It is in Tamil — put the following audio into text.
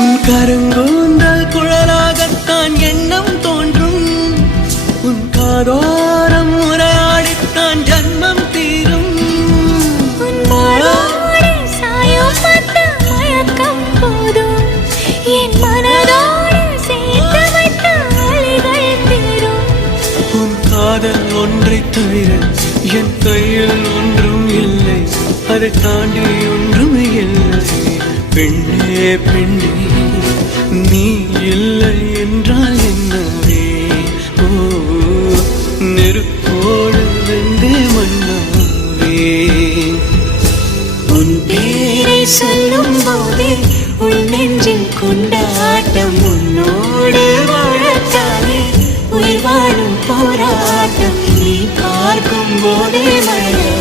உன் கருங்கூந்தல் குழலாகத்தான் எண்ணம் தோன்றும். உன் காதோரம் உரையாடித்தான் ஜன்மம் தீரும். என் மனதோடு சேர்த்து வைத்த அலைகள் தீரும். உன் காதல் ஒன்றை தவிர என் கையில் ஒன்றும் இல்லை, அதை தாண்டி ஒன்றும் இல்லை. பெண்ணே பெண்ணே நீ இல்லை என்றால் என்னவே? ஓ நெருப்போடு வெந்தே மண்ணாவே. உன் பேரை சொல்லும் போதே உன் நெஞ்சில் கொண்டாட்டம். உன்னோடு வாழத்தானே உயிர் வாழும் போராட்டம். நீ பார்க்கும் போதே மழை